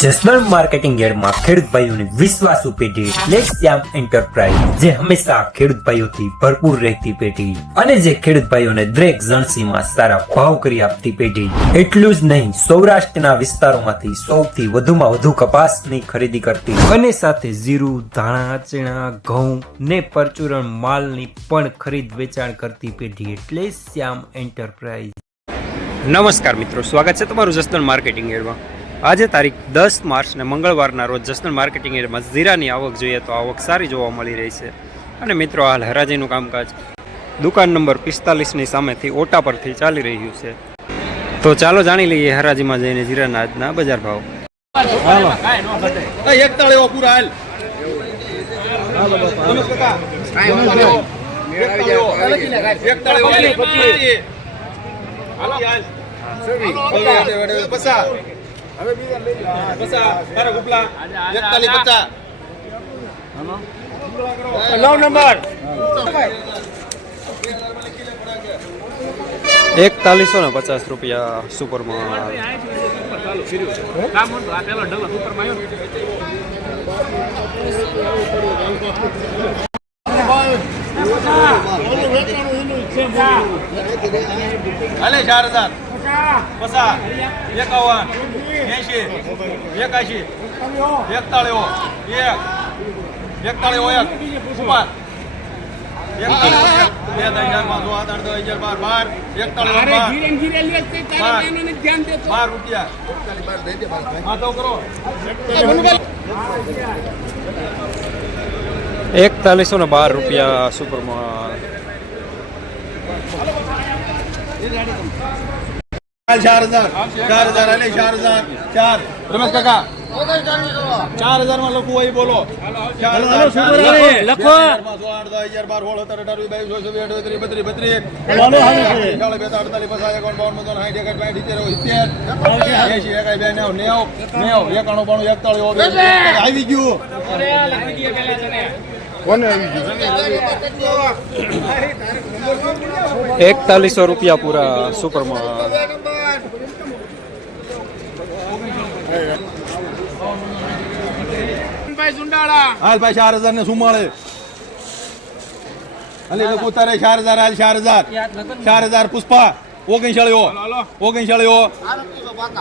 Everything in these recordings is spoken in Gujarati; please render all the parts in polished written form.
જસદણ માર્કેટિંગ યાર્ડમાં ખેડૂત ભાઈઓની વિશ્વાસુ પેઢી એટલે શ્યામ એન્ટરપ્રાઇઝ, જે હંમેશા ખેડૂત ભાઈઓથી ભરપૂર રહેતી પેઢી અને જે ખેડૂત ભાઈઓને દરેક જણસીમાં સારા ભાવ કરી આપતી પેઢી. એટલું જ નહીં, સૌરાષ્ટ્રના વિસ્તારોમાંથી સૌથી વધુમાં વધુ કપાસની ખરીદી કરતી અને સાથે જીરું, ધાણા, ચણા, ઘઉં ને પરચુરણ માલની પણ ખરીદ વેચાણ કરતી પેઢી એટલે શ્યામ એન્ટરપ્રાઇઝ. નમસ્કાર મિત્રો, સ્વાગત છે તમારું જસદણ માર્કેટિંગ યાર્ડમાં. આજે તારીખ 10 માર્ચ ને મંગળવારના રોજ જસદણ માર્કેટિંગ યાર્ડમાં જીરાની આવક જોઈએ તો આવક સારી જોવા મળી રહી છે. અને મિત્રો, હાલ હરાજીનું કામકાજ દુકાન નંબર 45ની સામેથી ઓટા પરથી ચાલી રહ્યું છે. તો ચાલો જાણી લઈએ હરાજીમાં જઈને જીરાના આજના બજાર ભાવ. ₹4150 સુપર માલ. અલે 4000 50 51 80 81 ₹4112 સુપર માલ. 4000 અલે 4000 4 રમેશ કાકા 4000 માં લખવું હોય બોલો. લખો આવી ગયું. ₹4100 પૂરા સુપર માલ. હાલ ભાઈ 4000 ને સુમાળે અલે લોકો તારે 4000 હાલ 4000 પુષ્પા 39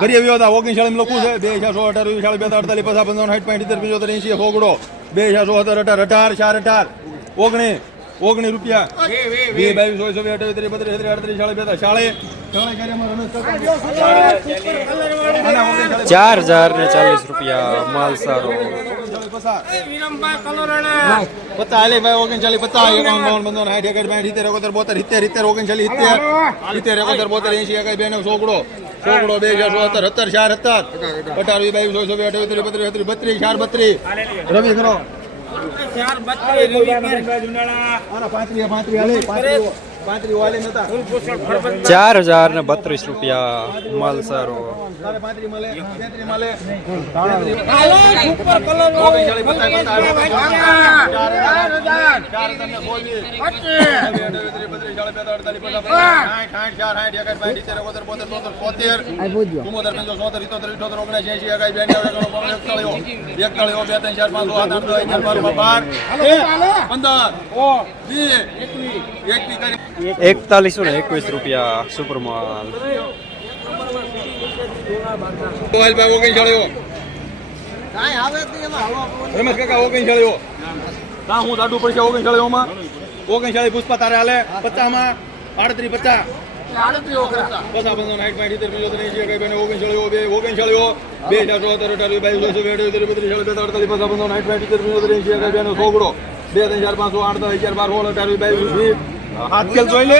ઘરે આવ્યો હતા 39 લખું છે 2618 48 50 19 રૂપિયા ₹4040 માલ સારો. 4032 માલ સારો. ₹4121 સુપર માલ. રમેશ કાકા 39 હું દાડું પડશે 39 માં 39 પુષ્પા તારે હાલે 50 માં 38 હાથ ખેલ જોઈ લે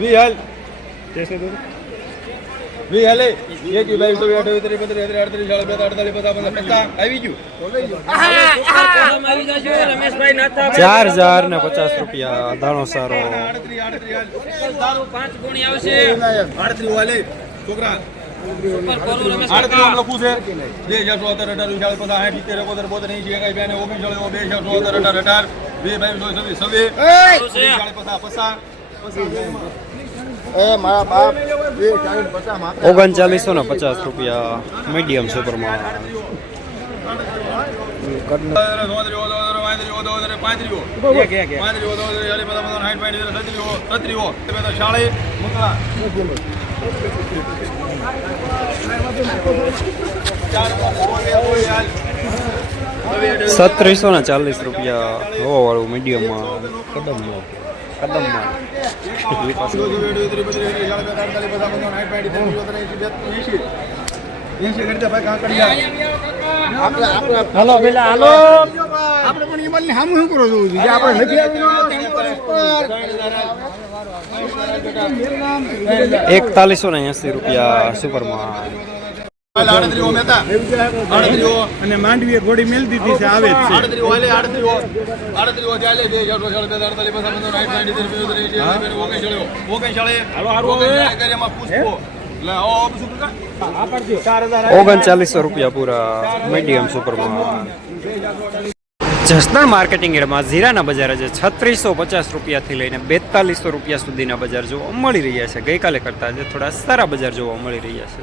વી હાલ વી હાલે ₹4050 દાણો સારો. 38 વાલે છોકરા લખું છે 2018 3950 રૂપિયા મીડિયમ સુપરમાં. ₹3740 રૂપિયા હવાવાળું મીડિયમમાં. કદમમાં હાલો પેલા હાલો આપણે પણ ઈમાન ને સામું શું કરો છો જે આપણે નથી ₹4180 રૂપિયા સુપરમાં. અને માંડવીએ ઘોડી મેલ દીધી છે આવે જ ₹3900 રૂપિયા પૂરા મીડિયમ સુપરમાં. જસદણ માર્કેટિંગ એરિયામાં જીરાના બજાર આજે 3650 રૂપિયાથી લઈને 4200 રૂપિયા સુધીના બજાર જોવા મળી રહ્યા છે. ગઈકાલે કરતાં આજે થોડા સારા બજાર જોવા મળી રહ્યા છે.